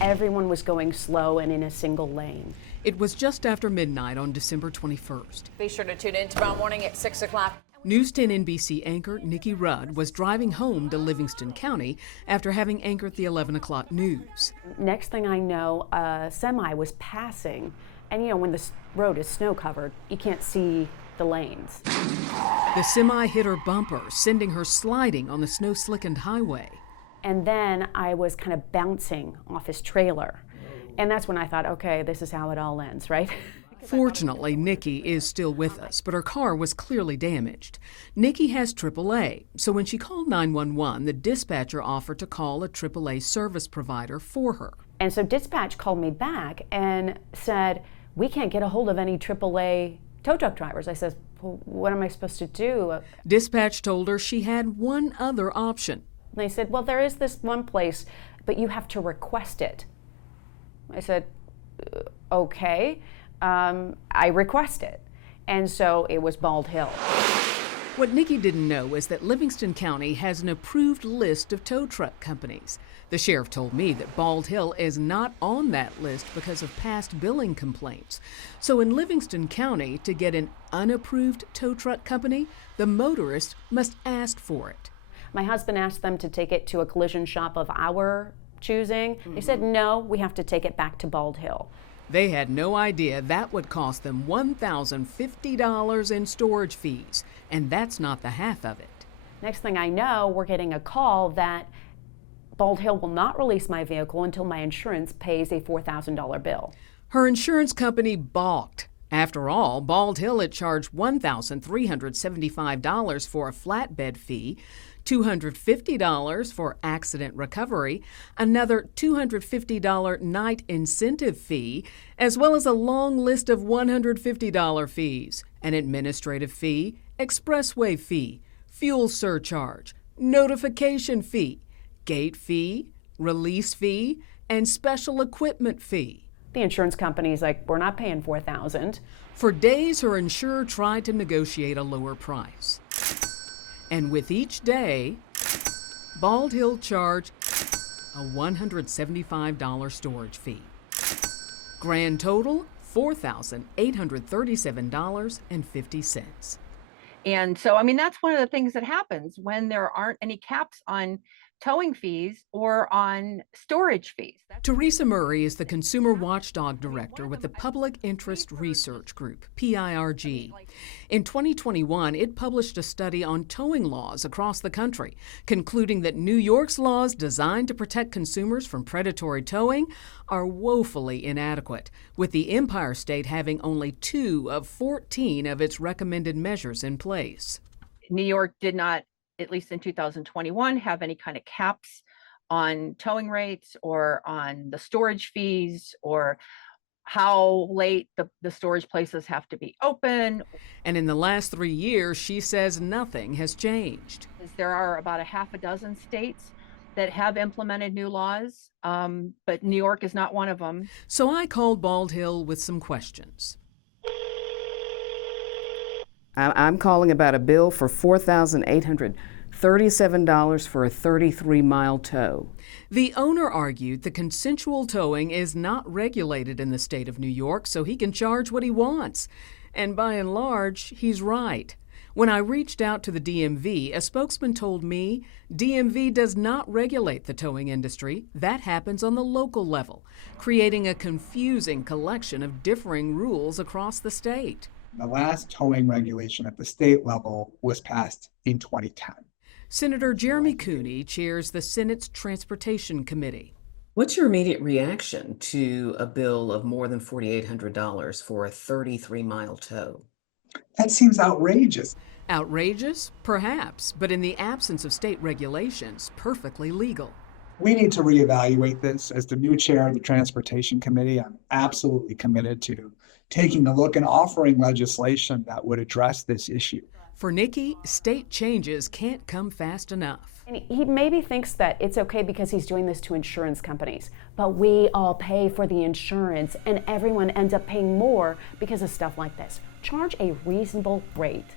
everyone was going slow and in a single lane. It was just after midnight on December 21st. Be sure to tune in tomorrow morning at 6 o'clock. News 10 NBC anchor Nikki Rudd was driving home to Livingston County after having anchored the 11 o'clock news. Next thing I know, a semi was passing, and when the road is snow covered, you can't see the lanes. The semi hit her bumper, sending her sliding on the snow-slickened highway. And then I was kind of bouncing off his trailer. And that's when I thought, okay, this is how it all ends, right? Fortunately, Nikki is still with us, but her car was clearly damaged. Nikki has AAA, so when she called 911, the dispatcher offered to call a AAA service provider for her. And so dispatch called me back and said, we can't get a hold of any AAA tow truck drivers. I said, well, what am I supposed to do? Dispatch told her she had one other option. They said, well, there is this one place, but you have to request it. I said, okay. I request it. And so it was Bald Hill. What Nikki didn't know is that Livingston County has an approved list of tow truck companies. The sheriff told me that Bald Hill is not on that list because of past billing complaints. So in Livingston County, to get an unapproved tow truck company, the motorist must ask for it. My husband asked them to take it to a collision shop of our choosing. They said, no, we have to take it back to Bald Hill. They had no idea that would cost them $1,050 in storage fees, and that's not the half of it. Next thing I know, we're getting a call that Bald Hill will not release my vehicle until my insurance pays a $4,000 bill. Her insurance company balked. After all, Bald Hill had charged $1,375 for a flatbed fee, $250 for accident recovery, another $250 night incentive fee, as well as a long list of $150 fees, an administrative fee, expressway fee, fuel surcharge, notification fee, gate fee, release fee, and special equipment fee. The insurance company's like, we're not paying $4,000. For days, her insurer tried to negotiate a lower price. And with each day, Bald Hill charged a $175 storage fee. Grand total, $4,837.50. And so, that's one of the things that happens when there aren't any caps on towing fees or on storage fees. Teresa Murray is the Consumer Watchdog Director with the Public Interest Research Group, PIRG. In 2021, it published a study on towing laws across the country, concluding that New York's laws designed to protect consumers from predatory towing are woefully inadequate, with the Empire State having only 2 of 14 of its recommended measures in place. New York did not, at least in 2021, have any kind of caps on towing rates or on the storage fees or how late the storage places have to be open. And in the last 3 years, she says nothing has changed. There are about a half a dozen states that have implemented new laws, but New York is not one of them. So I called Bald Hill with some questions. I'm calling about a bill for $4,837 for a 33-mile tow. The owner argued the consensual towing is not regulated in the state of New York, so he can charge what he wants. And by and large, he's right. When I reached out to the DMV, a spokesman told me DMV does not regulate the towing industry. That happens on the local level, creating a confusing collection of differing rules across the state. The last towing regulation at the state level was passed in 2010. Senator Jeremy Cooney chairs the Senate's Transportation Committee. What's your immediate reaction to a bill of more than $4,800 for a 33-mile tow? That seems outrageous. Outrageous? Perhaps, but in the absence of state regulations, perfectly legal. We need to reevaluate this. As the new chair of the Transportation Committee, I'm absolutely committed to taking a look and offering legislation that would address this issue. For Nikki, state changes can't come fast enough. And he maybe thinks that it's okay because he's doing this to insurance companies, but we all pay for the insurance and everyone ends up paying more because of stuff like this. Charge a reasonable rate.